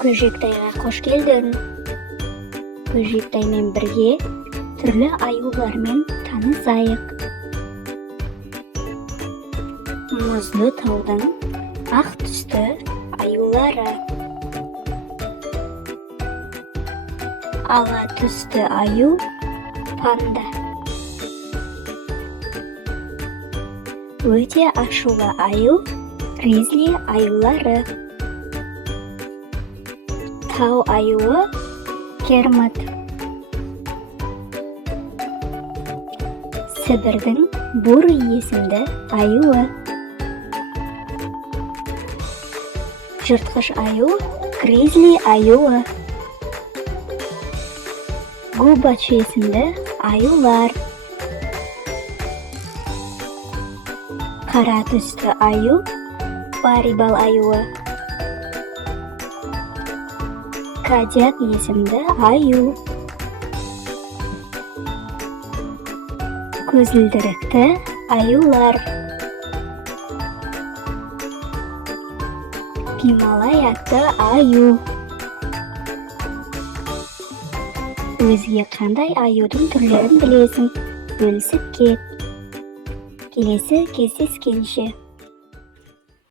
Көжектайға қош келдің. Көжектаймен бірге түрлі аюлармен танысайық. Мұзды таудың ақ түсті аюлары. Ала түсті аю панда. Өте ашулы аю гризли аюлары. Тау аюы кермит. Сібірдің буры есімді аюы. Жыртқыш аю гризли аюы. Губач есімді аюлар. Қара түсті аю барибал аюы. Кадят есімді аю. Көзілдірікті аюлар. Гималай атты аю. Өзге қандай аюдың түрлерін білесің? Бөлісіп кет. Келесі кездескенше.